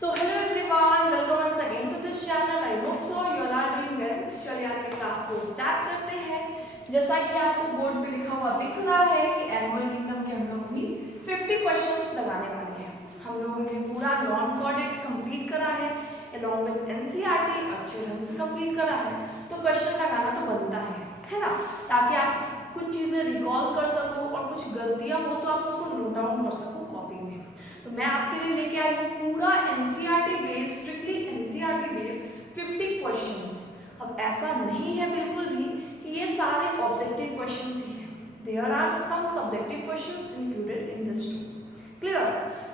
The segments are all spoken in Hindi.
So hello everyone, welcome once again to this channel. I hope so you all are doing well. चलिए आज की क्लास को स्टार्ट करते हैं। जैसा कि आपको बोर्ड पे लिखा हुआ दिख रहा है कि एनुअल किंगडम के हम लोग भी 50 क्वेश्चंस लगाने वाले हैं। हम लोगों ने पूरा नॉन कॉर्डेक्स कंप्लीट करा है along with एनसीईआरटी अच्छे ढंग से कंप्लीट करा है, तो क्वेश्चन लगाना तो बनता है ना, ताकि आप कुछ चीजें रिकॉल कर सको और कुछ गलतियां हो तो आप उसको नोट डाउन कर सको कॉपी में। तो मैं आपके लिए लेके आई हूँ पूरा NCERT based, strictly NCERT based 50 questions. अब ऐसा नहीं है बिल्कुल भी कि ये सारे ऑब्जेक्टिव क्वेश्चंस ही हैं। There are some subjective questions included in this too. Clear?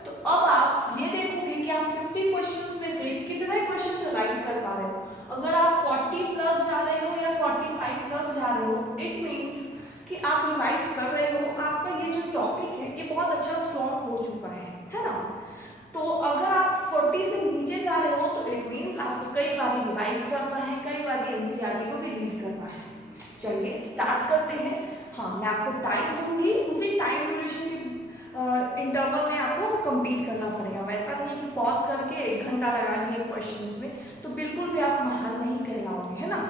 तो अब आप ये देखोगे कि आप 50 क्वेश्चंस में से कितने क्वेश्चन राइट कर पा रहे हो। अगर आप 40 प्लस जा रहे हो या 45 प्लस जा रहे हो, इट मीन्स कि आप रिवाइज कर रहे हो, आपका ये जो टॉपिक है ये बहुत अच्छा स्ट्रॉन्ग हो चुका है ना। तो अगर आप 40 से नीचे जा रहे हो तो इट मीन्स आपको कई बार रिवाइज करना है, कई बार एनसीईआरटी को भी रीड करना है। चलिए स्टार्ट करते हैं। हाँ, मैं आपको टाइम दूंगी, उसी टाइम ड्यूरेशन के इंटरवल में आपको कंप्लीट करना पड़ेगा। वैसा नहीं कि पॉज करके 1 घंटा लगा दिए क्वेश्चंस में, तो बिल्कुल भी आप महान नहीं कहलाओगे, है ना।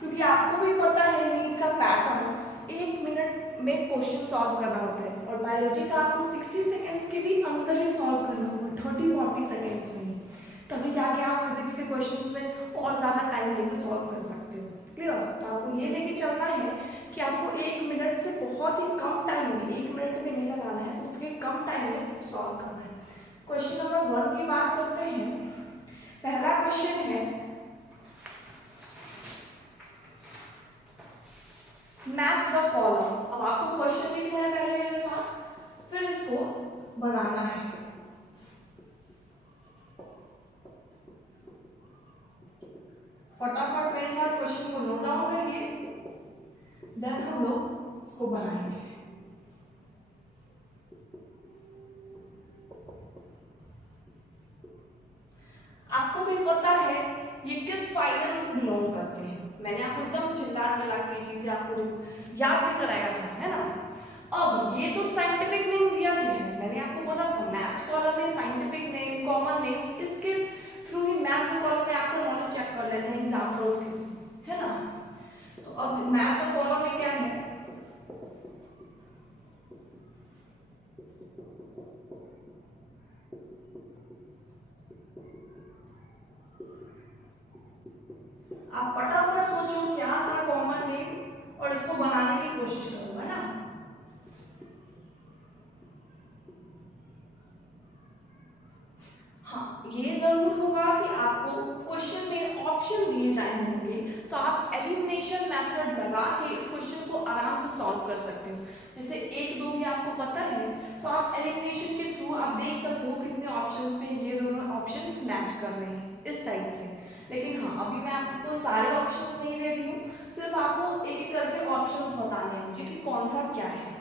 क्योंकि आपको भी पता है नीट का पैटर्न 1 मिनट में क्वेश्चन सॉल्व करना होता है, और बायोलॉजी का आपको 60 सेकेंड्स के भी अंदर ही सॉल्व करना होगा, 30-40 सेकेंड्स में, तभी जाके आप फिजिक्स के क्वेश्चंस में और ज़्यादा टाइम लेकर सॉल्व कर सकते हो। क्लियर? तो आपको ये लेके चलना है कि आपको 1 मिनट से बहुत ही कम टाइम में, 1 मिनट में नहीं लगाना है, उसके कम टाइम में सॉल्व करना है। क्वेश्चन नंबर 1 की बात करते हैं। पहला क्वेश्चन है मैच द कॉलम। अब आपको क्वेश्चन लिखना है पहले मेरे साथ, फिर इसको बनाना है। फटाफट मेरे साथ क्वेश्चन को नोट डाउन करिए, देन हम लोग इसको बनाएंगे। आपको भी पता है ये किस फाइलम से बिलोंग करते हैं। मैंने आपको एकदम चिल्ला चिल्ला के ये चीजें आपको याद भी कराया था, है ना। अब ये तो साइंटिफिक नेम दिया गया है, मैंने आपको बोला था मैथ्स कॉलम में साइंटिफिक नेम, कॉमन नेम्स, इसके थ्रू ही मैथ्स के कॉलम में आपको नॉलेज चेक कर लेते हैं एग्जांपल्स के थ्रू, है ना। तो अब मैथ्स के कॉलम में क्या है, आप फटाफट सोचो क्या था कॉमन नेम और इसको बनाने की कोशिश करो, है ना। हाँ, ये जरूर होगा कि आपको क्वेश्चन में ऑप्शन दिए जाएंगे, तो आप एलिमिनेशन मेथड लगा के इस क्वेश्चन को आराम से सॉल्व कर सकते हो। जैसे 1, 2 भी आपको पता है, तो आप एलिमिनेशन के थ्रू आप देख सकते हो कितने ऑप्शंस में ये दोनों ऑप्शंस मैच कर रहे हैं, इस टाइप से। लेकिन हाँ, अभी मैं आपको सारे ऑप्शंस नहीं दे रही हूँ, सिर्फ आपको एक एक करके ऑप्शंस बताने हैं मुझे कि कौन सा क्या है।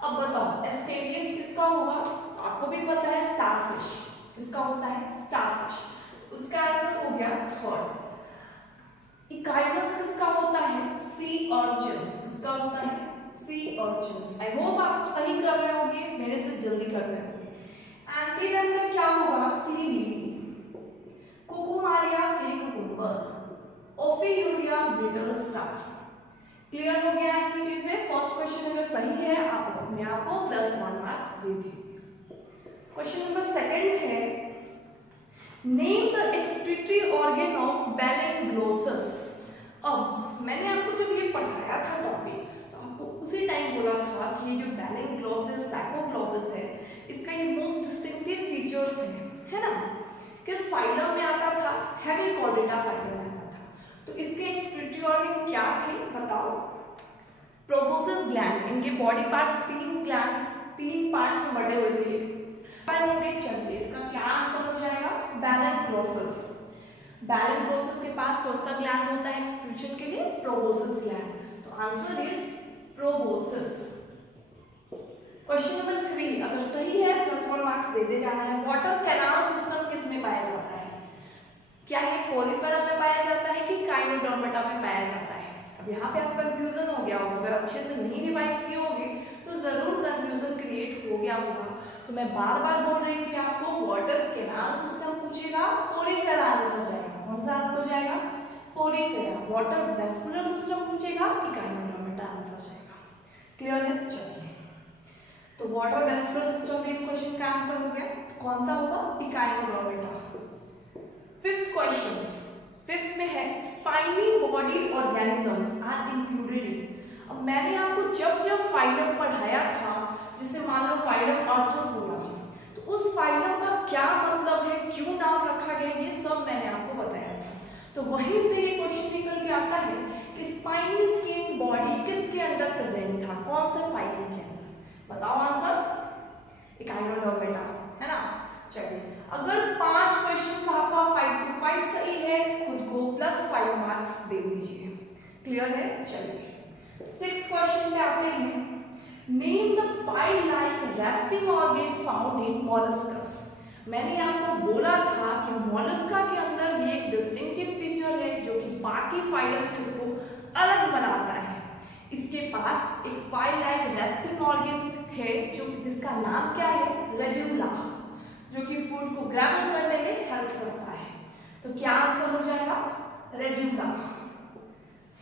अब बताओ एस्टेरियस किसका होगा, तो आपको भी पता है स्टारफिश किसका होता है, स्टारफिश। उसका आंसर हो गया थर्ड। इकाइनस किसका होता है, सी अर्चिन्स किसका होता है, सी अर्चिन्स। आई होप आप सही कर रहे होंगे, मेरे से जल्दी कर रहे होंगे। एंटीरन का क्या होगा, sea lily. Cucumaria sea cucumber. Ophiura brittle star. Clear हो गया इतनी चीजें। फर्स्ट क्वेश्चन अगर सही है आप अपने आप को +1 मार्क्स दे दीजिए। क्वेश्चन नंबर 2 है name the excretory organ of balanoglossus. अब मैंने आपको जब ये पढ़ाया था टॉपिक, तो आपको उसी टाइम बोला था कि ये जो बैलेंग्लोसस सैकोग्लोसस है, इसका ये मोस्ट डिस्टिंक्टिव फीचर्स है ना। किस फाइलम में आता था, हेमिचोर्डेटा फाइलम में आता था। तो इसके एक्सक्रीटरी ऑर्गन क्या थे बताओ, प्रोबोसस ग्लैंड। इनके बॉडी पार्ट्स 3 पार्ट्स में बटे हुए थे होंगे। चलिए इसका क्या आंसर हो जाएगा, बैलेंग्लोसस। बैलेंग्लोसस के पास कौन सा ग्लैंड होता है एक्सक्रीशन के लिए, प्रोबोसस ग्लैंड। तो आंसर इज प्रोबोसस। क्वेश्चन नंबर 3 अगर सही है +1 मार्क्स देते जाना है। वाटर कैनाल सिस्टम किस में पाया जाता है, क्या ये कोलिफेरा में पाया जाता है कि काइनोडर्मेटा में पाया जाता है। अब यहाँ पे आपका कंफ्यूजन हो गया होगा, अगर अच्छे से नहीं रिवाइज किए होगे तो जरूर कंफ्यूजन क्रिएट हो गया होगा। तो मैं बार बार बोल रही थी आपको वाटर कैनाल सिस्टम पूछे वाटर वेस्कुलर सिस्टम पूछेगा, इकाइनोडर्मेटा आंसर जाएगा। क्लियर है? चलिए, तो वाटर वेस्कुलर सिस्टम में इस क्वेश्चन का आंसर हो गया, कौन सा होगा? इकाइनोडर्मेटा। फिफ्थ क्वेश्चन, फिफ्थ में है spiny body organisms are included in. अब मैंने आपको जब जब फाइलम पढ़ाया था, जैसे मान लो फाइलम आर्थ्रोपोडा, तो उस फाइलम का क्या मतलब है, क्यों नाम रखा गया, ये सब मैंने आपको बताया था। तो वहीं से ये क्वेश्चन निकल के आता है कि स्पाइनी स्किन बॉडी किसके अंदर प्रेजेंट था, कौन से फाइलम के अंदर? बताओ आंसर, इकाइनोडर्मेटा, है ना। चलिए, अगर 5 क्वेश्चंस आपका 5 to 5 सही है, खुद को +5 मार्क्स दे दीजिए। क्लियर है? चलिए, 6th क्वेश्चन पे आते हैं। Name the file like respiring organ found in molluscs. मैंने आपको बोला था कि मॉलस्का के अंदर ये एक डिस्टिंक्टिव फीचर है जो कि बाकी फाइलम्स को अलग बनाता है। इसके पास एक फाइल लाइक रेस्पिंग ऑर्गन है जो जिसका नाम क्या है? रेड्यूला, जो कि फूड को ग्रैब करने में हेल्प करता है। तो क्या आंसर हो जाएगा? रेड्यूला।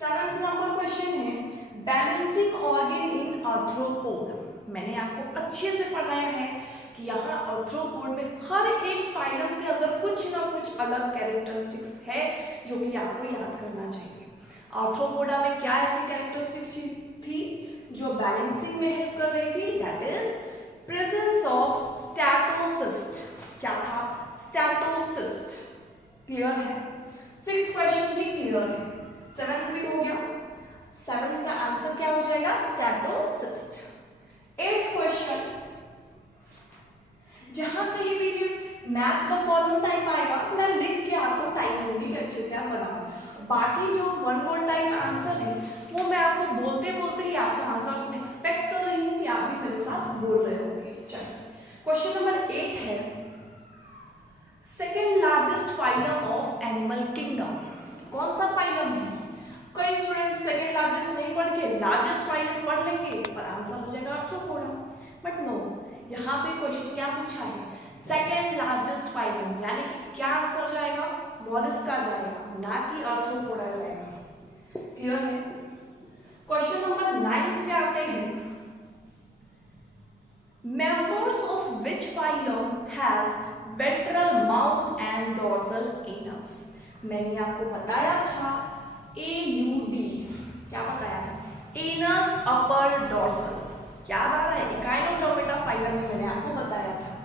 7th नंबर क्वेश्चन है बैलेंसिंग ऑर्गन इन आर्थ्रोपोड। मैंने आपको अच्छे से पढ़ाया है कि यहाँ आर्थ्रोपोड में हर एक फाइलम के अंदर कुछ ना कुछ अलग कैरेक्टरिस्टिक्स है जो कि आपको याद करना चाहिए। आर्थ्रोपोडा में क्या ऐसी कैरेक्टरिस्टिक्स थी जो बैलेंसिंग में हेल्प कर रही थी? That is presence of statocyst. क्या था? स्टैटोसिस्ट। क्लियर है? 6th क्वेश्चन भी क्लियर है, 7th भी हो गया। 7th का आंसर क्या हो जाएगा? स्टैटोसिस्ट। 8th क्वेश्चन, जहां कहीं भी मैच द कॉलम टाइप आएगा मैं लिख के आपको टाइप दूंगी कि अच्छे से आप बनाओ। बाकी जो वन वर्ड टाइप आंसर है वो मैं आपको बोलते बोलते ही आपसे आंसर एक्सपेक्ट कर रही हूँ कि आप भी मेरे साथ बोल रहे होंगे। चलिए, क्वेश्चन नंबर 8 है second largest phylum of animal kingdom. कौन सा फाइलम है? कई स्टूडेंट सेकेंड लार्जेस्ट नहीं पढ़ के लार्जेस्ट फाइलम पढ़ लेंगे पर आंसर हो जाएगा आर्थ्रोपोडा। बट नो, यहाँ पे क्वेश्चन क्या पूछा है? सेकेंड लार्जेस्ट फाइलम, यानी कि क्या आंसर जाएगा? मॉलस्का जाएगा, ना कि आर्थ्रोपोडा जाएगा। क्लियर है? क्वेश्चन नंबर 9 पे आते हैं। Members of which phylum has ventral mouth and dorsal anus. मैंने आपको बताया था AUD, क्या बताया था? एनस अपर डोर्सल। याद आ रहा है? इकाइनोडर्मेटा फाइलम में मैंने आपको बताया था।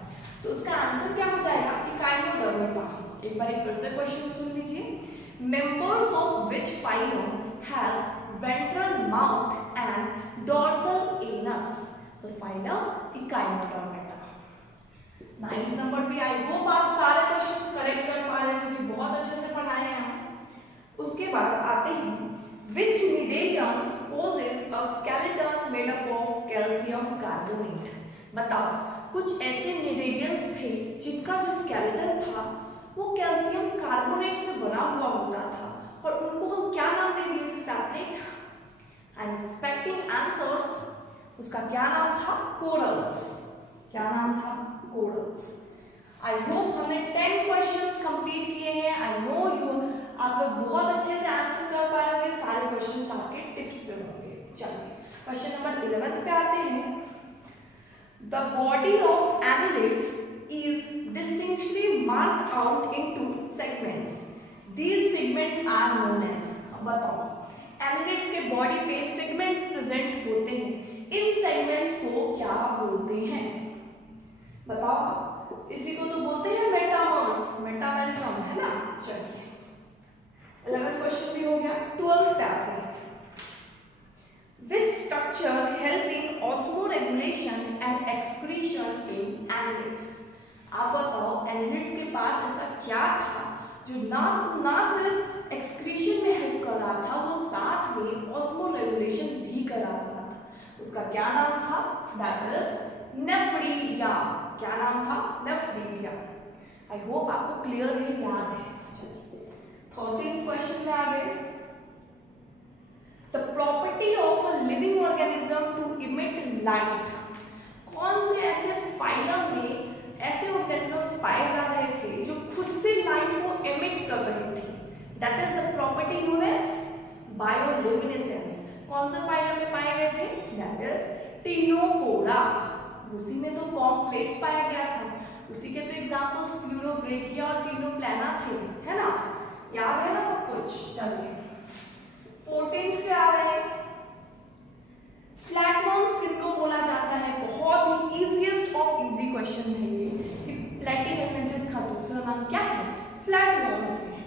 तो उसका आंसर क्या हो जाएगा? इकाइनोडर्मेटा। एक बार फिर से क्वेश्चन सुन लीजिए। Members of which phylum has ventral mouth and dorsal anus. तो फाइलम इकाइनोडर्मेटा। 9th नंबर भी आई होप आप सारे क्वेश्चंस करेक्ट कर पा रहे हो क्योंकि बहुत अच्छे से पढ़ाए हैं। उसके बाद आते हैं which cnidarians possess a skeleton made up of calcium carbonate। बताओ, कुछ ऐसे निडेरियंस थे जिनका जो स्केलेटन था वो कैल्शियम कार्बोनेट से बना हुआ होता था और उनको हम क्या नाम दे दिए थे? Separate. I am expecting answers. उसका क्या नाम था? कोरल्स। क्या नाम था? कोरल्स। आई होप हमने 10 क्वेश्चंस कंप्लीट किए हैं। आई नो यू आप लोग बहुत अच्छे से आंसर कर पा रहे होंगे, सारे क्वेश्चंस आपके टिप्स पे होंगे। चलिए, क्वेश्चन नंबर 11 पे आते हैं। The body of annelids is distinctly marked out into segments. These segments are known as. बताओ, एनिलिड्स के बॉडी पे सेगमेंट्स प्रेजेंट होते हैं, इन सेगमेंट्स को क्या बोलते हैं? बताओ, इसी को तो बोलते हैं मेटामर्स, मेटामेरिज्म, है ना। चलिए, 11th क्वेश्चन भी हो गया। 12th पे आते हैं। Which structure help in osmoregulation and excretion in annelids? आप बताओ, एनिलिड्स के पास ऐसा क्या था जो ना सिर्फ एक्सक्रीशन में हेल्प कर रहा था, वो साथ में ऑस्मोरेगुलेशन भी करा रहा था। उसका क्या नाम था? That is nephridia. क्या नाम था? नेफ्रीडिया। आई होप आपको क्लियर है, याद है। 13th क्वेश्चन में आ गए। The property of a living organism to emit light. कौन से ऐसे फाइलम में ऐसे ऑर्गेनिजम्स पाए जा रहे थे जो खुद से लाइट को एमिट कर रहे थे? That is the property known as bioluminescence कौन से फाइलम में पाए गए थे? That is ctenophora. उसी में तो कॉम्प्लेक्स पाया गया था। उसी के तो एग्जांपल्स प्लूरोब्रेकिया और टिनोप्लाना थे, है ना? याद है ना सब कुछ? चलिए 14th पे आ रहे हैं। फ्लैटवर्म्स किनको बोला जाता है? बहुत ही इजीएस्ट ऑफ इजी क्वेश्चन है ये कि प्लेटीहेलमिंथस का दूसरा नाम क्या है? फ्लैटवर्म्स है।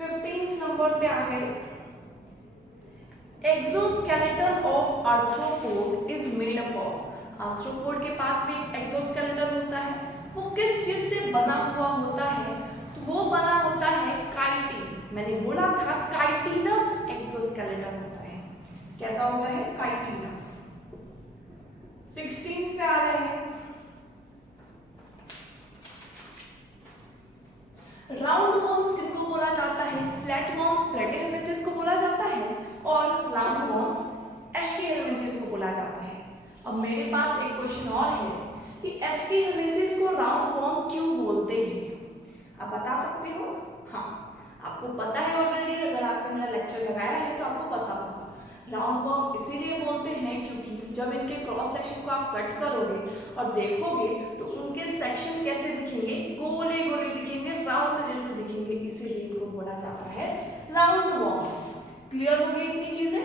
15th नंबर पे आ गए। Exoskeleton of arthropod is made up of. Arthropod के पास भी एक एक्सोस्केलेटन होता है। वो किस चीज से बना हुआ होता है? तो वो बना होता है काइटिन। मैंने बोला था काइटिनस एक्सोस्केलेटन होता है। कैसा होता है? काइटिनस। 16th पे आ रहे हैं। राउंडवॉर्म्स किनको बोला जाता है? फ्लैटवर्म्स प्लेटीहेलमिंथस को बोला जाता है और राउंडवॉर्म्स एस्टीहेलमिंथस को बोला जाता है। अब मेरे पास एक क्वेश्चन और है कि एस्टीहेलमिंथस को राउंडवॉर्म क्यों बोलते हैं? आप बता सकते हो? हाँ, आपको पता है ऑलरेडी। अगर आपने मेरा लेक्चर लगाया है तो आपको पता होगा। राउंडवॉर्म इसीलिए बोलते हैं क्योंकि जब इनके क्रॉस सेक्शन को आप कट करोगे और देखोगे तो उनके सेक्शन कैसे दिखेंगे? गोले गोले दिखेंगे, राउंड जैसे दिखेंगे, इसीलिए इनको बोला जाता है राउंडवॉर्म्स। क्लियर हो गई इतनी चीजें?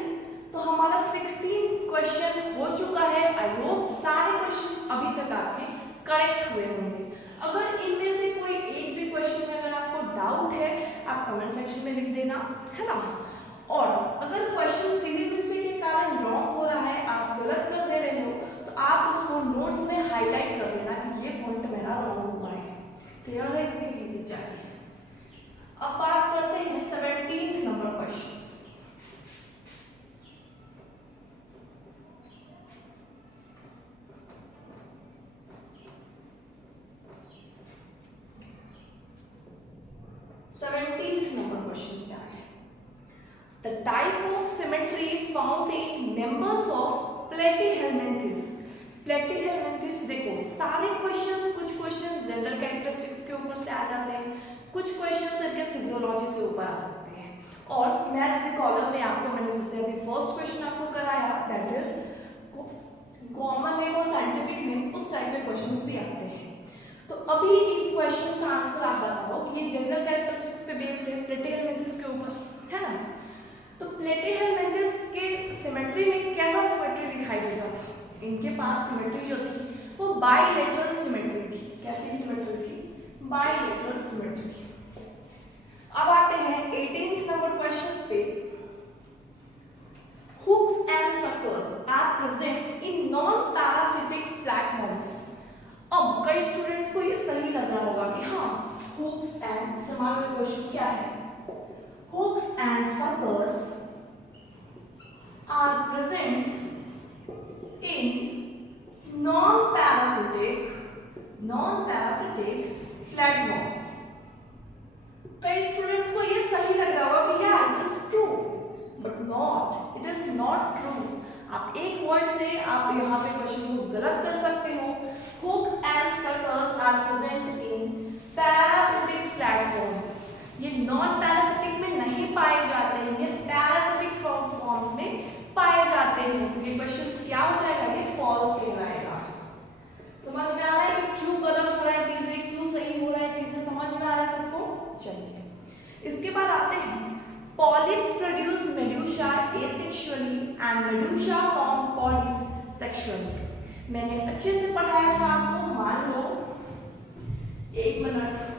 तो हमारा 16 क्वेश्चन हो चुका है। आई होप सारे क्वेश्चंस अभी तक आपके करेक्ट हुए होंगे। अगर इनमें से कोई एक भी क्वेश्चन में अगर आपको डाउट है, आप कमेंट सेक्शन में लिख देना, है ना? और अगर क्वेश्चन सीधी मिस्टेक के कारण रॉन्ग हो रहा है, आप गलत कर दे रहे हो, तो आप उसको नोट्स में हाईलाइट कर देना कि ये पॉइंट मेरा रॉन्ग हुआ है। क्लियर है? इतनी चीजें चाहिए। अब बात करते हैं 17th number question. The type of symmetry found in members of platyhelminthes. platyhelminthes देखो सारे क्वेश्चंस, कुछ क्वेश्चंस जनरल कैरेक्टरिस्टिक्स के ऊपर से आ जाते हैं, कुछ क्वेश्चंस इनके फिजियोलॉजी से ऊपर आ सकते हैं। और नेक्स्ट कॉलम में आपको मैंने जैसे अभी फर्स्ट क्वेश्चन आपको कराया, दैट इज कॉमन नेम और साइंटिफिक नेम, उस टाइप के क्वेश्चंस भी आते हैं। तो अभी इस क्वेश्चन का आंसर आप बताओ कि ये जनरल कैरेक्टरिस्टिक्स पे बेस्ड है, प्लेटीहेलमिंथस के ऊपर, है ना? तो प्लेटीहेलमिंथस के सिमेट्री में कैसा सिमेट्री दिखाई देता था? इनके पास सिमेट्री जो थी वो बाइलेटरल सिमेट्री थी। कैसी सिमेट्री थी? Bilateral symmetry. अब आते हैं 18th नंबर क्वेश्चन पे। Hooks and suckers are present in non parasitic flatworms. अब कई स्टूडेंट्स को ये सही लग रहा होगा कि हाँ, हुक्स एंड, समान में क्वेश्चन क्या है? Hooks and suckers are present in non-parasitic flatworms. कई स्टूडेंट्स को ये सही लग रहा होगा कि यार it is true, but not, it is not true. आप एक वर्ड से आप यहाँ पे क्वेश्चन को गलत कर सकते हो। Hooks and suckers are present in parasitic flatworm. ये नॉन पैरासिटिक में नहीं पाए जाते हैं, ये पैरासिटिक फॉर्म्स में पाए जाते हैं। तो ये क्वेश्चन क्या हो जाएगा? ये फॉल्स कहलाएगा। समझ में आ रहा है कि क्यों गलत हो रहा है चीजें, क्यों सही हो रहा है चीजें? समझ में आ रहा है सबको? चलिए इसके बाद आते हैं polyps produce Medusa asexually and Medusa form polyps sexually. मैंने अच्छे से पढ़ाया था आपको, मान लो 1 मिनट।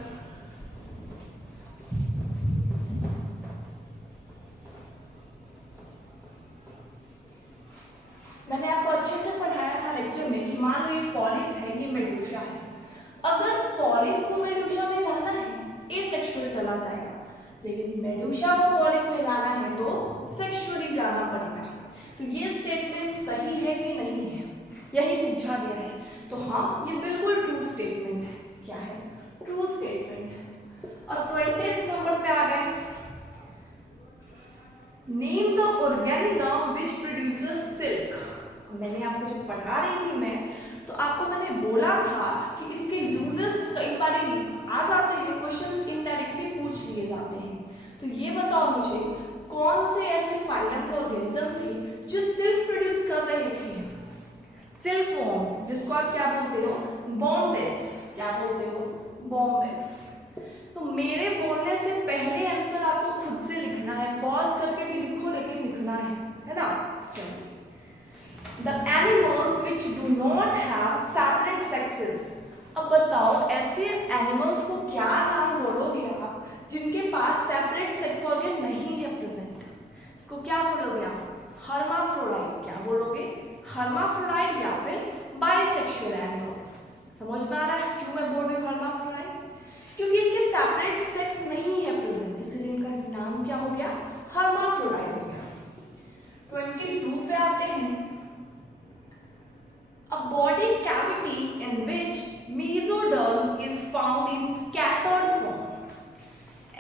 मैंने आपको अच्छे से पढ़ाया था लेक्चर में कि मान लो ये पॉलिप है, ये मेडूसा है। अगर पॉलिप को मेडूसा में जाना है, एसेक्सुअल चला जाएगा, लेकिन मेडूसा को पॉलिप में जाना है तो सेक्सुअली जाना पड़ेगा। तो ये स्टेटमेंट सही है कि नहीं है, यही पूछा गया है। तो हाँ, ये बिल्कुल ट्रू स्टेटमेंट है। क्या है? ट्रू स्टेटमेंट है। और 20th नंबर पे आ गए। Name the organism which produces silk. मैंने आपको जब पढ़ा रही थी मैं, तो आपको मैंने बोला था कि इसके यूजेस कई बार आ जाते हैं, क्वेश्चंस इनडायरेक्टली पूछ लिए जाते हैं। तो ये बताओ मुझे कौन से ऐसे फाइलम के ऑर्गेनिज्म थे जो सिल्क प्रोड्यूस कर रहे थे? सिल्कवॉर्म, जिसको आप क्या बोलते हो? बॉम्बेक्स। क्या बोलते हो? बॉम्बेक्स। तो मेरे बोलने से पहले आंसर आपको खुद से लिखना है, पॉज करके भी लिखो लेकिन लिखना है ना? चलिए, The animals which do not have separate sexes। अब बताओ ऐसे एनिमल्स को क्या नाम बोलोगे आप जिनके पास सेपरेट सेक्स ऑर्गन नहीं है प्रेजेंट? इसको क्या बोलोगे आप? हर्माफ्रोडाइट। क्या बोलोगे? हर्माफ्रोडाइट या फिर बाइसेक्सुअल एनिमल्स। समझ में आ रहा है क्यों मैं बोल रही हूँ हर्माफ्रोडाइट? क्योंकि इनके सेपरेट सेक्स नहीं है प्रेजेंट, इसलिए इनका नाम क्या हो गया? हर्माफ्रोडाइट हो गया। 22 पे आते हैं। A body cavity in which mesoderm is found in scattered form।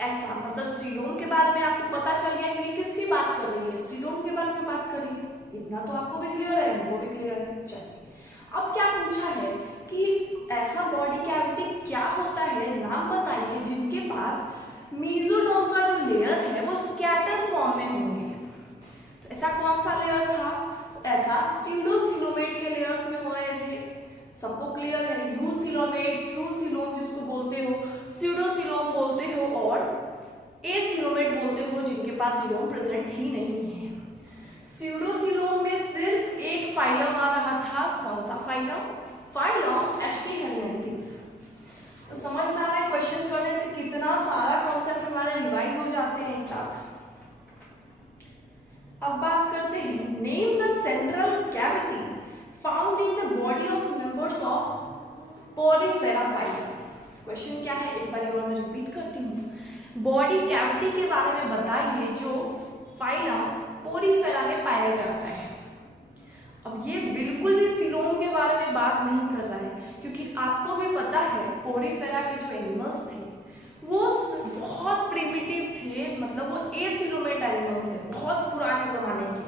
ऐसा मतलब सीलोम के बारे में आपको पता चल गया कि किसकी बात कर रही है? सीलोम के बारे में बात कर रही है। इतना तो आपको भी क्लियर है, वो भी क्लियर है। चलिए, अब क्या पूछा है कि ऐसा बॉडी कैविटी क्या होता है, नाम बताइए जिनके पास मेसोडर्म का जो लेयर है वो स्कैटर्ड फॉर्म में होंगे। तो ऐसा कौन सा लेयर था? तो ऐसा स्यूडोसिलोमेट के लेयर्स में हो रहे थे। सबको क्लियर है? यूसिलोमेट, ट्रूसिलोम जिसको बोलते हो, स्यूडोसिलोम बोलते हो और एसिलोमेट बोलते हो जिनके पास सिलोम प्रेजेंट ही नहीं है। स्यूडोसिलोम में सिर्फ एक फाइलम आ रहा था। कौन सा फाइलम? फाइलम एस्टिहेलमिन्थिस। तो समझ में आ रहा है क्वेश्चन करने से कितना सारा कॉन्सेप्ट हमारे रिवाइज हो जाते हैं एक साथ। अब बात करते हैं, name the central cavity found in the body of members of Porifera phylum. Question क्या है एक बार और मैं रिपीट करती हूँ। बॉडी कैविटी के बारे में बताइए जो फाइलम पॉलीफेरा में पाया जाता है। अब ये बिल्कुल भी सिलोम के बारे में बात नहीं कर रहा है, क्योंकि आपको भी पता है पॉलीफेरा के जो एनिमल्स थे वो बहुत प्रिमिटिव थे, मतलब वो एसिलोमेट एनिमल्स है, बहुत पुराने जमाने के।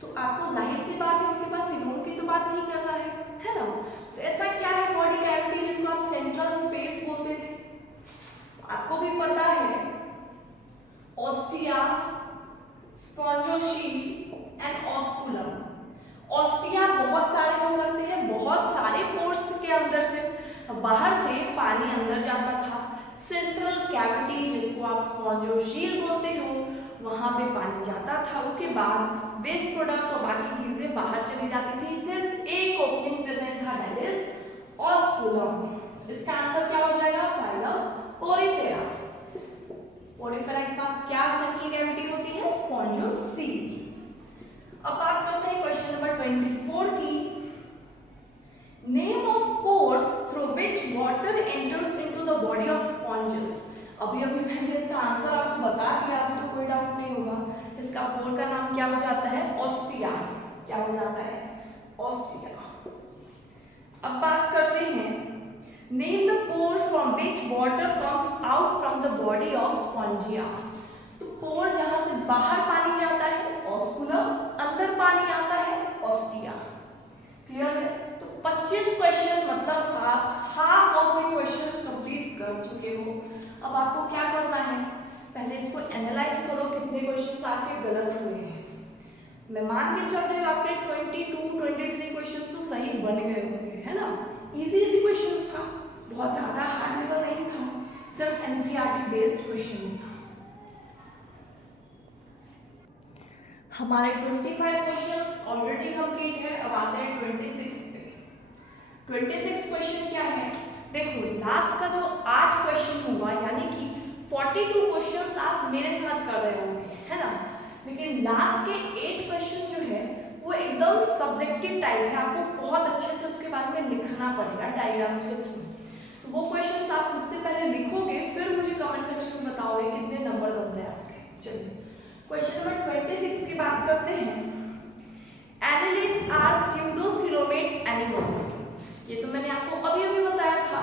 तो आपको जाहिर सी बात है उनके पास सिलोम की तो बात नहीं कर रहा है ना? तो ऐसा क्या है बॉडी कैविटी जिसको आप सेंट्रल स्पेस बोलते थे? आपको भी पता है ऑस्टिया, स्पॉन्जोशील एंड ऑस्कुलम। ऑस्टिया बहुत सारे हो सकते हैं, बहुत सारे पोर्स के अंदर से बाहर से पानी अंदर जाता था। सेंट्रल कैविटी जिसको आप स्पॉन्जोशील बोलते हो, वहां पे पानी जाता था, उसके बाद वेस्ट प्रोडक्ट और बाकी चीजें बाहर चली जाती थी। सिर्फ एक ओपनिंग प्रेजेंट था, दैट इज ऑस्कुलम। इसका आंसर क्या हो जाएगा? Phylum Porifera. पॉलीफेरा के पास क्या सेंट्रल कैविटी होती है? स्पॉन्जोशील। अब बात करते हैं क्वेश्चन नंबर 24 की। Name of pores through which water enters into the body of sponges. अभी मैंने इसका आंसर आपको बता दिया, अभी तो कोई डाउट नहीं होगा। इसका पोर का नाम क्या हो जाता है? ऑस्टिया। क्या हो जाता है? ऑस्टिया। अब बात करते हैं, name the pore from which water comes out from the body of spongia. तो पोर जहां से बाहर पानी जाता है ऑस्कुलम, अंदर पानी आता है ऑस्टिया। क्लियर है? तो 25 क्वेश्चन, मतलब आप half of the questions complete कर चुके हो। अब आपको क्या करना है? पहले इसको एनालाइज करो कितने क्वेश्चंस आपके गलत हुए हैं। मैं मान के चल रही हूँ आपके 22, 23 क्वेश्चंस तो सही बन गए होंगे, है ना? इजी क्वेश्चंस था, बहुत ज्यादा हार्ड लेवल नहीं था, सिर्फ एनसीईआरटी बेस्ड क्वेश्चंस था। हमारे 25 क्वेश्चंस ऑलरेडी कंप्लीट है। अब आते हैं 26 पे। 26 क्वेश्चन क्या है? देखो, लास्ट का जो 8 क्वेश्चन हुआ, यानी कि 42 क्वेश्चंस आप मेरे साथ कर रहे होंगे, है ना? लेकिन लास्ट के 8 क्वेश्चन जो है वो एकदम सब्जेक्टिव टाइप है, आपको बहुत अच्छे से उसके बारे में लिखना पड़ेगा डायग्राम्स के थ्रू। तो वो क्वेश्चंस आप खुद से पहले लिखोगे, फिर मुझे कमेंट सेक्शन में बताओगे कितने नंबर बन रहे हैं आपके। चलिए, क्वेश्चन नंबर 26 की बात करते हैं। Annelids are pseudocoelomate animals. ये तो मैंने आपको अभी अभी बताया था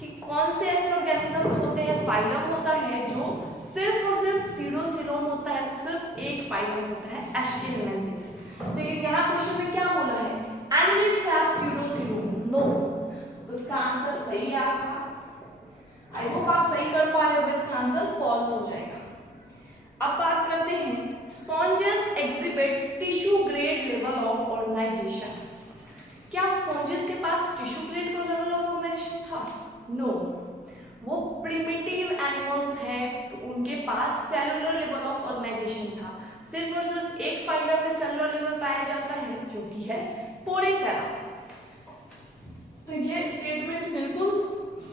कि कौन से ऐसे ऑर्गेनिजम्स होते हैं, फाइलम होता है जो सिर्फ और सिर्फ स्यूडोसिलोम होता है, तो सिर्फ एक फाइलम होता है, एस्टिहेलमिन्थिस। लेकिन यहाँ क्वेश्चन में क्या बोला है? Annelids have स्यूडोसिलोम। नो, उसका आंसर सही है आपका। आई होप आप सही कर पा रहे हो, इसका आंसर फॉल्स हो जाएगा। अब बात करते हैं sponges exhibit tissue grade level of organisation. क्या स्पॉन्जेस के पास टिश्यू ग्रेड का लेवल ऑफ ऑर्गेनाइजेशन था? नो, वो प्रिमिटिव एनिमल्स हैं तो उनके पास सेलुलर लेवल ऑफ ऑर्गेनाइजेशन था। सिर्फ और सिर्फ एक फाइलम में सेलुलर लेवल पाया जाता है जो कि है पोरीफेरा। तो ये स्टेटमेंट बिल्कुल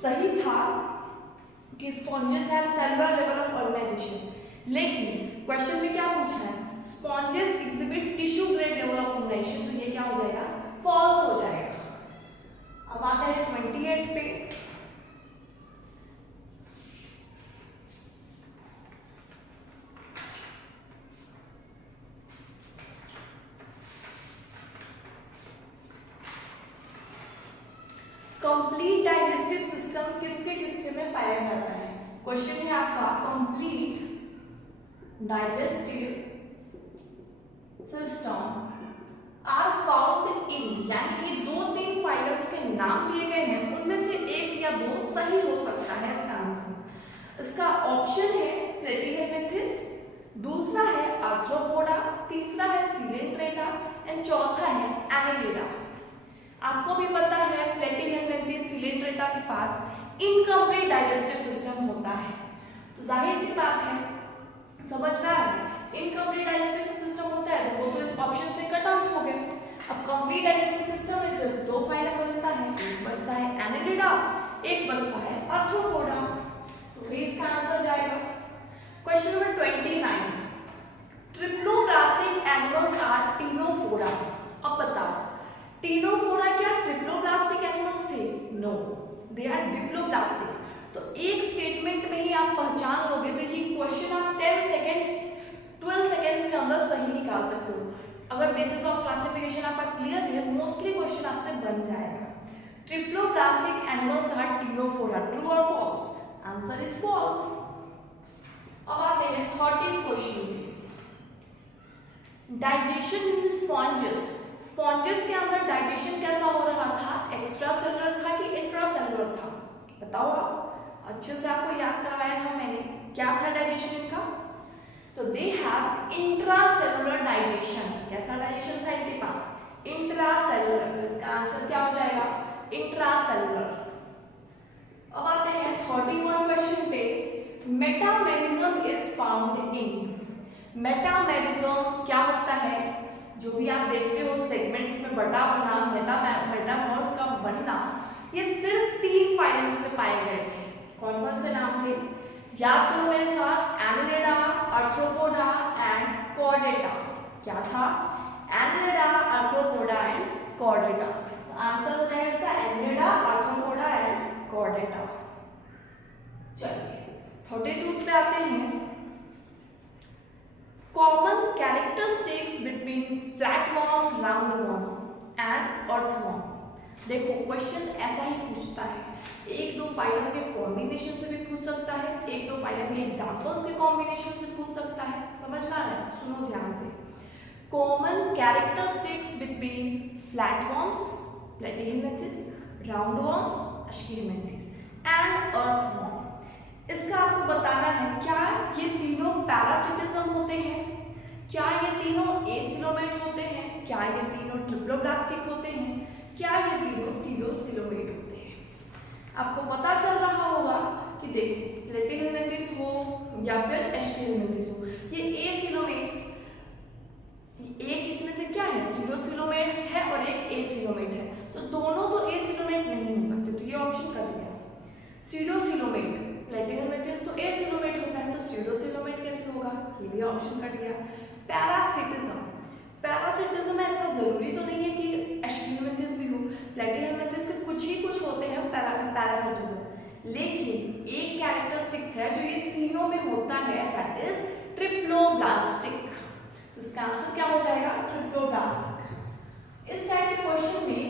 सही था कि sponges have cellular level of organisation, लेकिन क्वेश्चन में क्या पूछा है? Sponges exhibit tissue grade level of organisation, तो ये क्या हो जाएगा? फॉल्स हो जाएगा। अब आते हैं 28 पे। कंप्लीट डाइजेस्टिव सिस्टम किसके किसके में पाया जाता है? क्वेश्चन है आपका complete digestive system are found in, यानी कि 2-3 फाइलम्स के नाम दिए गए हैं, उनमें से एक या दो सही हो सकता है इसका आंसर। इसका ऑप्शन है प्लेटिहेल्मिंथेस, दूसरा है आर्थ्रोपोडा, तीसरा है सिलेंट्रेटा एंड चौथा है एनेलिडा। आपको भी पता है प्लेटिहेल्मिंथेस, सिलेंट्रेटा के पास इनकम्प्लीट डाइजेस्टिव सिस्टम होता है, तो जाहिर सी बात है, समझ में आ रहा है, इनकम्प्लीट डाइजेस्टिव सिस्टम होता है तो वो तो इस ऑप्शन से कट आउट हो गए। अब कंप्लीट डाइजेस्टिव सिस्टम में सिर्फ 2 फाइलम बचता है, एक बचता है एनेलिडा, एक बचता है आर्थ्रोपोडा, तो भी इसका आंसर जाएगा। Question number 29, triploblastic animals are ctenophora. अब बताओ, टिनोफोरा क्या ट्रिप्लोब्लास्टिक एनिमल्स थे? No, they are diploblastic. तो एक स्टेटमेंट में ही आप पहचान लोगे तो ये क्वेश्चन आप 10 सेकेंड्स 12 सेकेंड्स के अंदर सही निकाल सकते हो। अगर बेसिस ऑफ क्लासिफिकेशन आपका क्लियर है, मोस्टली क्वेश्चन आपसे बन जाएगा। Triploblastic animals are ctenophora, true और फॉल्स? Answer is false. अब आते हैं 30 question. Digestion in sponges, sponges के अंदर डाइजेशन कैसा हो रहा था? एक्स्ट्रा सेलुलर था कि इंट्रा सेलुलर था? बताओ आप, अच्छे से आपको याद करवाया था मैंने, क्या था डाइजेशन इनका? तो they have intra cellular digestion. कैसा डाइजेशन था इनके पास? इंट्रा सेलुलर, तो इसका आंसर क्या हो जाएगा? Intra cellular. अब आते हैं 31 क्वेश्चन पे, metamerism is found in. Metamerism क्या होता है? जो भी आप देखते हो सेगमेंट्स में बटा बना, मेटामर्स का बनना, ये सिर्फ 3 फाइलम्स में पाए गए थे। कौन कौन से नाम थे? याद करो मेरे साथ, एनेलिडा, आर्थ्रोपोडा एंड कॉर्डेटा। क्या था? Annelida, arthropoda and Chordata. Answer हो जाएगा इसका एनेलिडा, आर्थ्रोपोडा एंड कॉर्डेटा। चलिए 32 पे आते हैं। Common characteristics between flatworm, roundworm and earthworm. देखो क्वेश्चन ऐसा ही पूछता है, 1-2 फाइलम के कॉम्बिनेशन से भी पूछ सकता है, 1-2 फाइलम के एग्जांपल्स के कॉम्बिनेशन से पूछ सकता है। समझ में आ रहा है? सुनो ध्यान से। Common characteristics between flatworms, platyhelminthes, roundworms, aschelminthes and earthworm. इसका आपको बताना है, क्या ये तीनों पैरासिटिज्म होते हैं? क्या ये तीनों एसिलोमेट होते हैं? क्या ये तीनों ट्रिप्लोब्लास्टिक होते हैं? क्या ये तीनों सीलोसिलोमेट होते हैं? आपको पता चल रहा होगा कि देखो प्लेटिहेल्मिंथेस हो या फिर एस्किहेल्मिंथेस हो, ये एसिलोमेट्स, एक इसमें से क्या है? सीलोसिलोमेट है और एक एसिलोमेट है, तो दोनों तो एसिलोमेट नहीं हो सकते, तो ये ऑप्शन कट गया। सीलोसिलोमेट, प्लेटिहेल्मिंथेस तो एसिलोमेट होता है, तो सीलोसिलोमेट कैसे होगा? ये भी ऑप्शन कट गया। पैरासिटिज्म, पैरासिटिज्म ऐसा जरूरी तो नहीं है कि एस्किहेल्मिंथेस भी हो, प्लेटिहेल्मिंथेस के कुछ ही कुछ होते हैं पैरासिटिज्म, लेकिन एक कैरेक्टरिस्टिक्स है जो ये तीनों में होता है, दैट इज ट्रिप्लोब्लास्टिक। तो इसका आंसर क्या हो जाएगा? ट्रिप्लोब्लास्टिक। इस टाइप के क्वेश्चन में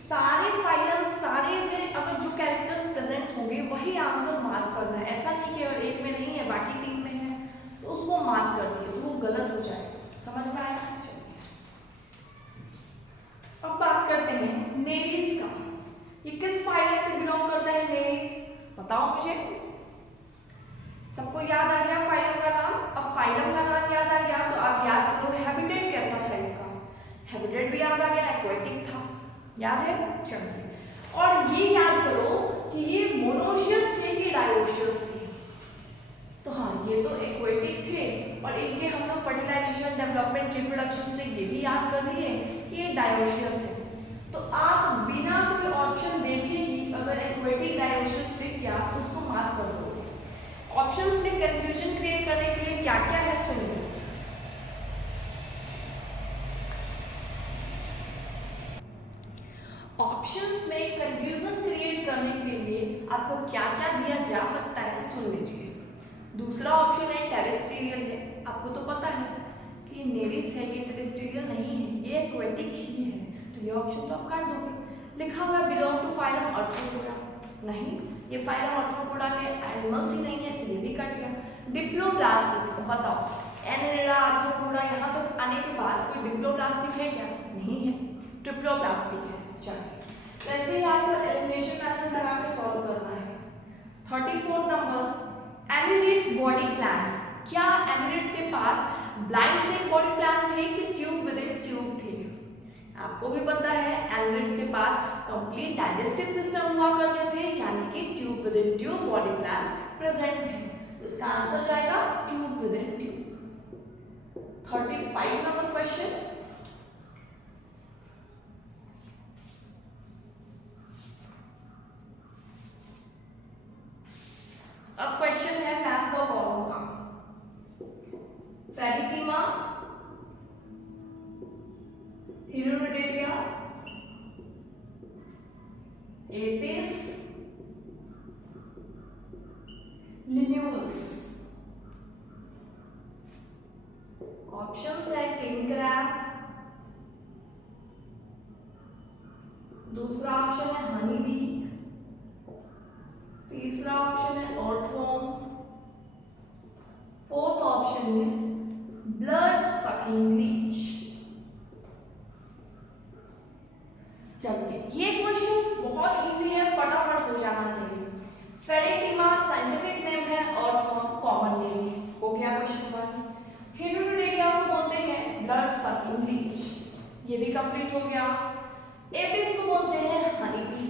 सारे फाइलम, सारे में अगर जो कैरेक्टर्स प्रेजेंट होंगे वही आंसर मार्क करना है। ऐसा नहीं कि अगर एक में नहीं है बाकी 3 में है तो उसको मार्क कर दिए, तो वो गलत हो जाएगा। समझ में आया? अब बात करते हैं नेरिस का। ये किस फाइलम से बिलोंग करता है नेरिस? बताओ मुझे। सबको याद आ गया फाइलम का नाम? अब फाइलम लिक्विडेड भी याद आ गया, एक्वेटिक था, याद है? चलिए, और ये याद करो कि ये मोनोशियस थे कि डायोशियस थे। तो हाँ, ये तो एक्वेटिक थे और इनके हम लोग फर्टिलाइजेशन, डेवलपमेंट, रिप्रोडक्शन से ये भी याद कर लिए कि ये डायोशियस है। तो आप बिना कोई ऑप्शन देखे ही अगर एक्वेटिक डायोशियस दिख गया तो उसको मार्क कर दोगे। ऑप्शंस में कंफ्यूजन क्रिएट करने के लिए क्या क्या है सुनिए। ऑप्शंस में कंफ्यूजन क्रिएट करने के लिए आपको क्या क्या दिया जा सकता है सुन लीजिए। दूसरा ऑप्शन है टेरेस्ट्रियल है। आपको तो पता है कि नेरिस है, ये टेरेस्ट्रियल नहीं है, ये एक्वेटिक ही है, तो ये ऑप्शन तो आप काट दोगे। लिखा हुआ बिलोंग टू फाइलम आर्थ्रोपोडा, नहीं, ये फाइलम आर्थ्रोपोडा के एनिमल्स ही नहीं है, तो ये भी कट गया। डिप्लोब्लास्टिक, बताओ एनेरेडा, आर्थ्रोपोडा, यहाँ तक आने के बाद कोई डिप्लोब्लास्टिक है क्या? नहीं है, ट्रिप्लोब्लास्टिक है। चलिए, वैसे ही आपको एलिमिनेशन मेथड लगा के सॉल्व करना है। 34 नंबर, एमिलिड्स बॉडी प्लान। क्या एमिलिड्स के पास ब्लाइंड सेल बॉडी प्लान थे कि ट्यूब विद इन ट्यूब थे? आपको भी पता है एमिलिड्स के पास कंप्लीट डाइजेस्टिव सिस्टम हुआ करते थे, यानी कि tube within tube body plan present है। तो इसका आंसर जाएगा tube within tube. 35 number question, अब क्वेश्चन है मैस्टोपॉलम का। Pheretima, Hirudinaria, Apis, Limulus. Options है किंग क्रैब, दूसरा ऑप्शन है हनी बी, तीसरा ऑप्शन है earthworm, fourth option is blood sucking leech. चलिए, ये क्वेश्चंस बहुत इजी है, फटाफट हो जाना चाहिए। फेरिटीमा साइंटिफिक नेम है, अर्थवर्म कॉमन नेम है, हो गया क्वेश्चन 1। हिरुनिडेरिया को बोलते हैं ब्लड सकिंग लीच, ये भी कंप्लीट हो गया। एपिस को बोलते हैं हनी बी,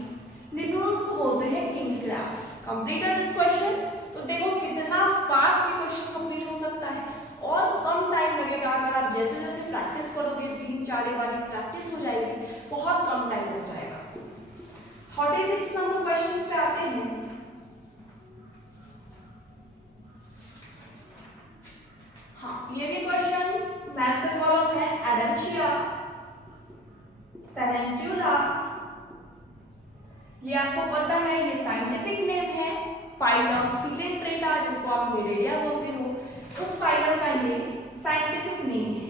लिन्यूल्स को बोलते हैं king crab. Completed this question. तो देखो कितना फास्ट ये क्वेश्चन कंप्लीट हो सकता है और कम टाइम लगेगा। अगर आप जैसे जैसे प्रैक्टिस करोगे, 3-4 बार प्रैक्टिस हो जाएगी, बहुत कम टाइम हो जाएगा। 36 नंबर क्वेश्चन पे आते हैं। हाँ, ये भी क्वेश्चन मैस्टोपॉलम है, एडेंशिया, पेरेंट्यूला, ये आपको पता है, ये साइंटिफिक नेम है। फाइलम सिलेंट्रेटा, जिसको आप मिलेरिया बोलते हो, उस फाइलम का ये साइंटिफिक नेम है।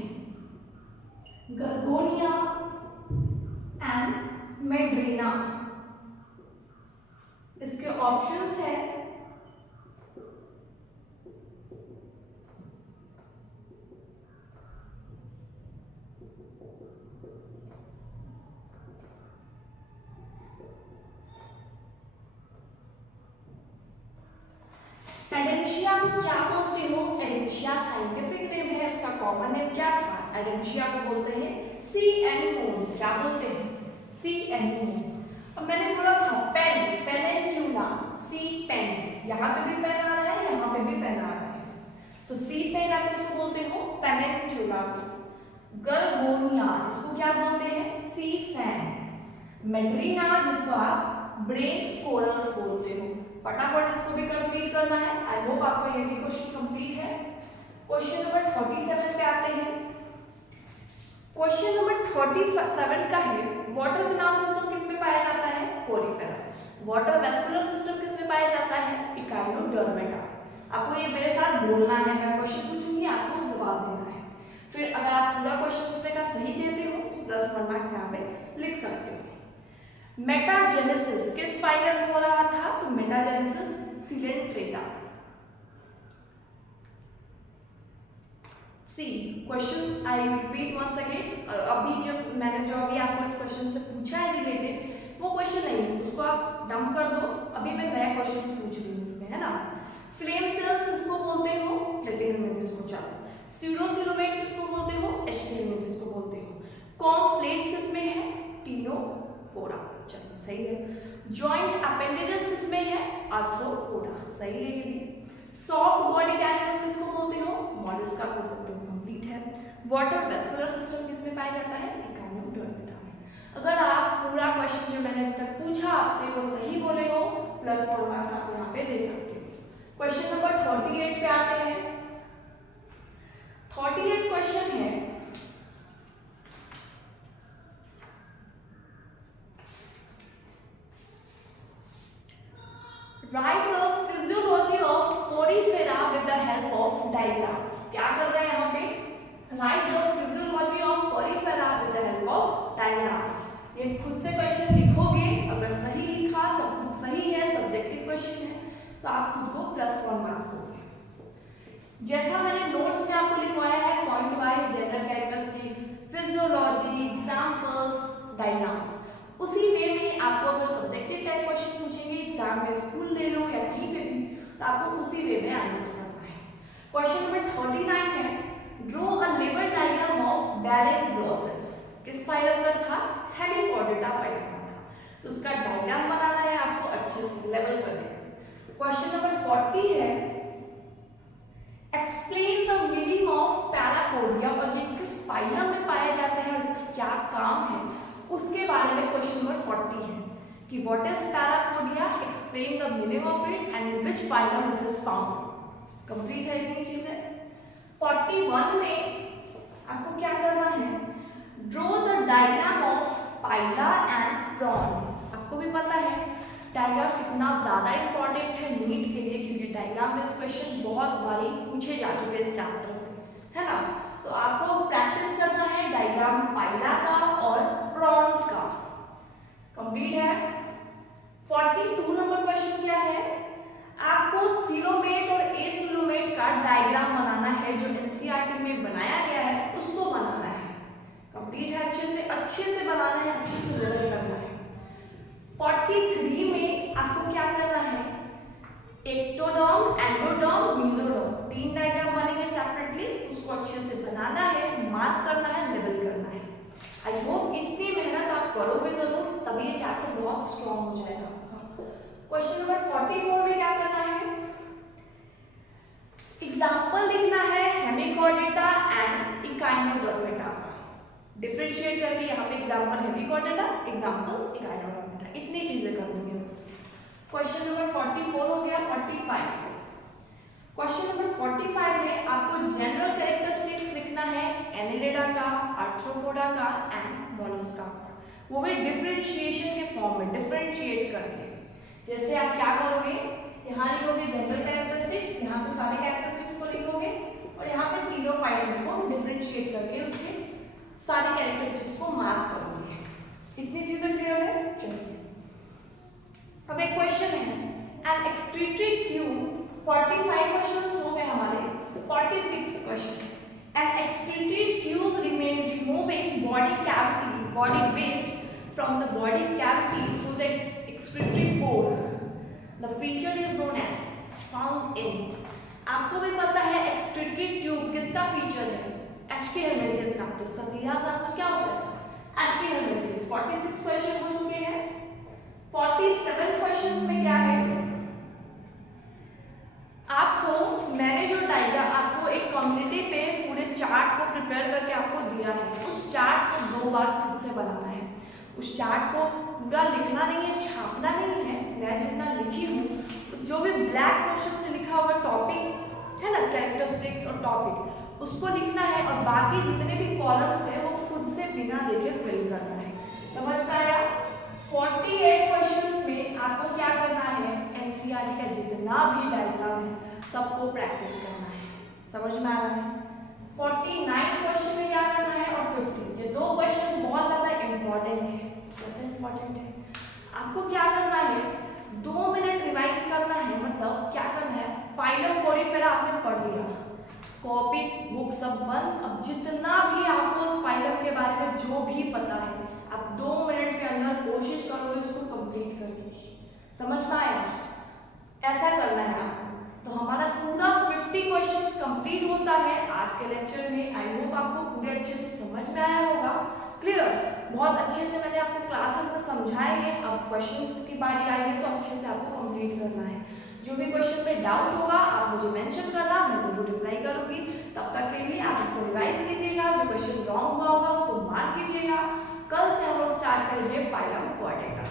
गर्गोनिया एंड मेड्रीना। इसके ऑप्शंस है एडेंशिया को क्या बोलते हो? एडेंशिया साइंटिफिक नेम है, इसका कॉमन नेम क्या था? एडेंशिया को बोलते हैं सी एनिमोन। क्या बोलते हैं? सी एनिमोन। अब मैंने बोला था पेन, पेनेंट्यूला, सी पेन, यहाँ पे भी पेन आ रहा है, यहाँ पे भी पेन आ रहा है, तो सी पेन आप इसको बोलते हो पेनेंट्यूला को। गर्गोनिया, इसको क्या बोलते हैं? सी फैन। मेड्रीना, जिसको आप ब्रेन कोरल्स बोलते हो। फटाफट इसको भी कंप्लीट करना है। आई होप आपका ये भी क्वेश्चन कंप्लीट है। क्वेश्चन नंबर 37 पे आते हैं। क्वेश्चन नंबर 37 का है, वाटर कैनाल सिस्टम किस में पाया जाता है? कोरिफेरा। वाटर वेस्कुलर सिस्टम किस में पाया जाता है? इकाइनोडर्मेटा। आपको ये मेरे साथ बोलना है, मैं क्वेश्चन पूछूंगी, आपको जवाब देना है। फिर अगर आप पूरा क्वेश्चन इसमें का सही देते हो तो +1 मार्क्स यहाँ पे लिख सकते हो। मेटाजेनेसिस किस फाइलम में हो रहा था? तो metagenesis coelenterata. See questions I repeat once again. अभी जो अभी आपको इस क्वेश्चन से पूछा है रिलेटेड, वो क्वेश्चन नहीं, उसको आप डंप कर दो। अभी मैं नया क्वेश्चन पूछ रही हूँ उसमें, है ना। फ्लेम सेल्स किसको बोलते हो? प्लेटिहेलमिन्थेस को। चलो, स्यूडोसिलोमेट किसको बोलते हो? एस्टिहेलमिन्थेस को बोलते हो। आर्थ्रोपोडा, चलो सही है। जॉइंट अपेंडेजेस किसमें है? आर्थ्रोपोडा, सही है ये भी। सॉफ्ट बॉडी एनिमल्स किसको बोलते हो? मॉलस्का को बोलते हो, कंप्लीट है। वाटर वेस्कुलर सिस्टम किसमें पाया जाता है? इकाइनोडर्मिटा में। अगर आप पूरा क्वेश्चन जो मैंने अभी तक पूछा आपसे वो सही बोले हो, +4 मार्क्स आप यहाँ पे दे सकते हो। क्वेश्चन नंबर 38 पे आते हैं। 38 क्वेश्चन है, right the physiology of Porifera with the help of diagrams. क्या कर रहे हैं यहाँ पे? Right the physiology of Porifera with the help of diagrams. ये खुद से क्वेश्चन लिखोगे, अगर सही लिखा, सब कुछ सही है, सब्जेक्टिव क्वेश्चन है, तो आप खुद को +1 मार्क्स दोगे। जैसा मैंने नोट्स में आपको लिखवाया है, point wise general characteristics, physiology, examples, diagrams, उसी वे में आपको अगर सब्जेक्टिव टाइप क्वेश्चन पूछेंगे एग्जाम में, स्कूल ले लो या कहीं पे भी, तो आपको उसी वे में आंसर करना है। क्वेश्चन नंबर 39 है, ड्रॉ अ लेवल डायग्राम ऑफ बैलेनोग्लोसस। किस फाइलम का था? हेमिकोर्डेटा फाइलम का था, तो उसका डायग्राम बनाना है आपको अच्छे से लेवल करके। क्वेश्चन नंबर 40 है, explain the meaning of parapodia, और ये किस फाइलम में पाया जाता है और इसका क्या काम है, उसके बारे में क्वेश्चन नंबर 40 है कि what is parapodia, explain the meaning of it and in which phylum it is found. Complete है इतनी चीजें। 41 में आपको क्या करना है? Draw the diagram of pila and prawn. आपको भी पता है डायग्राम कितना ज्यादा इंपॉर्टेंट है नीट के लिए, क्योंकि डायग्राम बेस्ड क्वेश्चन बहुत बारी पूछे जा चुके हैं इस चैप्टर से, है ना। तो आपको प्रैक्टिस करना है डायग्राम पाइला का और प्रॉन का। कंप्लीट है। 42 नंबर क्वेश्चन क्या है? आपको सीरोमेट और एसीलोमेट का डायग्राम बनाना है, जो एनसीईआरटी में बनाया गया है उसको बनाना है। कंप्लीट है, अच्छे से बनाना है, अच्छे से लेवल करना है। 43 में आपको क्या करना है? एक्टोडर्म, एंडोडर्म, मेसोडर्म, 3 डायग्राम बनेंगे सेपरेटली, उसको अच्छे से बनाना है, मार्क करना है, लेवल करना है। आई होप इतनी मेहनत आप करोगे जरूर, तभी ये चैप्टर बहुत स्ट्रॉन्ग हो जाएगा। क्वेश्चन नंबर 44 में क्या करना है? एग्जाम्पल लिखना है हेमिकोर्डेटा एंड इकाइनोडर्मेटा का, डिफरेंशिएट करके यहाँ पे एग्जाम्पल हेमिकोर्डेटा, एग्जाम्पल्स इकाइनोडर्मेटा, इतनी चीजें करनी है बस। क्वेश्चन नंबर 44 हो गया। 45 क्वेश्चन नंबर 45 में आपको जनरल कैरेक्टरिस्टिक्स लिखना है एनिलिडा का, आर्थ्रोपोडा का एंड मोलस्का का, वो भी डिफरेंशिएशन के फॉर्म में, डिफरेंशिएट करके। जैसे आप क्या करोगे, यहाँ लिखोगे जनरल कैरेक्टरिस्टिक्स, यहाँ पे सारे कैरेक्टरिस्टिक्स को लिखोगे और यहाँ पे तीनों फाइलम्स को डिफरेंशिएट करके उसके सारे कैरेक्टरिस्टिक्स को मार्क करोगे। इतनी चीजें क्लियर है? चलिए अब एक क्वेश्चन है, एन एक्सक्रीटरी ट्यूब। 45 क्वेश्चंस हो गए हमारे। 46 questions. An excretory tube removing body cavity, body waste from the body cavity through the excretory pore. The feature is known as found in. आपको भी पता है excretory tube किसका फीचर है? Escherichia हेल्मेंथिस का। तो इसका सीधा आंसर क्या हो जाएगा? Escherichia helminthes. 46 क्वेश्चन हो चुके हैं। 47 क्वेश्चंस में क्या है? आपको मैंने जो डायग्राम, आपको एक कम्युनिटी पे पूरे चार्ट को प्रिपेयर करके आपको दिया है, उस चार्ट को 2 बार खुद से बनाना है। उस चार्ट को पूरा लिखना नहीं है, छापना नहीं है। मैं जितना लिखी हूँ, जो भी ब्लैक पोर्शन से लिखा होगा टॉपिक है ना, कैरेक्टरिस्टिक्स और टॉपिक, उसको लिखना है और बाकी जितने भी कॉलम्स है वो खुद से बिना देखे फिल करना है। समझ में आया? 48 क्वेश्चंस में आपको क्या करना है? एनसीईआरटी का जितना भी डायग्राम है सबको प्रैक्टिस करना है। समझ में आ रहा है? 49 क्वेश्चन में क्या करना है और 50, ये 2 क्वेश्चन बहुत ज्यादा इंपॉर्टेंट है। कैसे इंपॉर्टेंट है? आपको क्या करना है? 2 मिनट रिवाइज करना है। मतलब क्या करना है? फाइलम पोरीफेरा आपने पढ़ लिया, कॉपी बुक सब बंद। अब जितना भी आपको उस फाइलम के बारे में जो भी पता है, आप 2 मिनट के अंदर कोशिश करोगे उसको कंप्लीट करने की। समझ में आया? ऐसा करना है आपको। तो हमारा पूरा 50 क्वेश्चंस कंप्लीट होता है आज के लेक्चर में। आई होप आपको पूरे अच्छे से समझ में आया होगा। क्लियर? बहुत अच्छे से मैंने आपको क्लासेस में समझाए हैं, अब क्वेश्चंस की बारी आई है तो अच्छे से आपको कंप्लीट करना है। जो भी क्वेश्चन में डाउट होगा आप मुझे मेंशन करना, मैं जरूर रिप्लाई करूंगी। तब तक के लिए आप इसको रिवाइज कीजिएगा, जो क्वेश्चन रॉन्ग हुआ होगा उसको मार्क कीजिएगा। कल से हम लोग स्टार्ट करेंगे फाइलम क्वाड्रेटा।